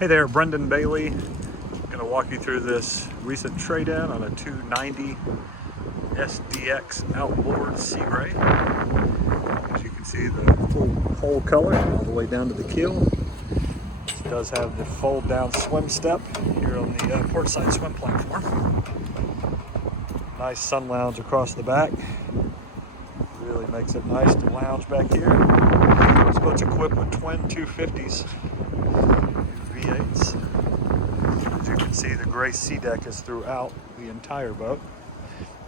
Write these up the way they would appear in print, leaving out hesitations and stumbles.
Hey there, Brendan Bailey. I'm going to walk you through this recent trade-in on a 290 SDX Outboard Sea Ray. As you can see, the full hull color all the way down to the keel. It does have the fold-down swim step here on the portside swim platform. Nice sun lounge across the back. Really makes it nice to lounge back here. This boat's equipped with twin 250s. V8s. As you can see, the gray sea deck is throughout the entire boat,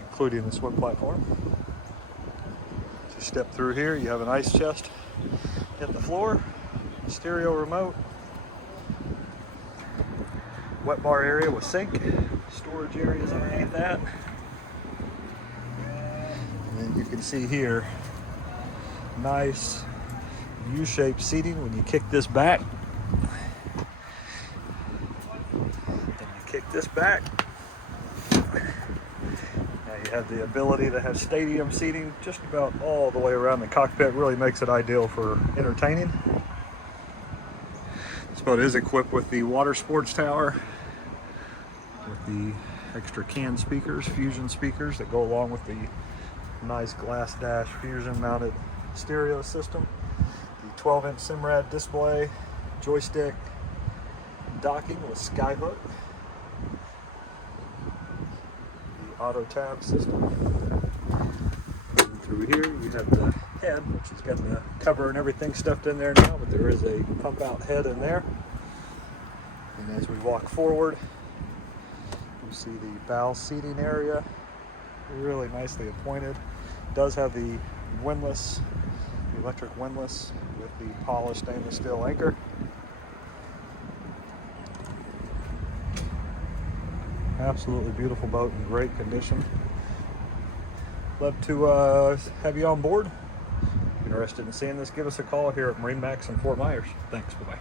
including the swim platform. As you step through here, you have an ice chest hit the floor, stereo remote, wet bar area with sink, storage areas underneath that. And then you can see here, nice U-shaped seating when you kick this back. Kick this back. Now you have the ability to have stadium seating just about all the way around the cockpit. Really makes it ideal for entertaining. This boat is equipped with the water sports tower with the extra can speakers, fusion speakers that go along with the nice glass dash fusion mounted stereo system. The 12-inch Simrad display, joystick, docking with skyhook. Auto tab system. And through here you have the head, which has got the cover and everything stuffed in there now, but there is a pump out head in there. And as we walk forward, you see the bow seating area, really nicely appointed. It does have the windlass, the electric windlass with the polished stainless steel anchor. Absolutely beautiful boat in great condition. Love to have you on board. If you're interested in seeing this, give us a call here at MarineMax in Fort Myers. Thanks, bye-bye.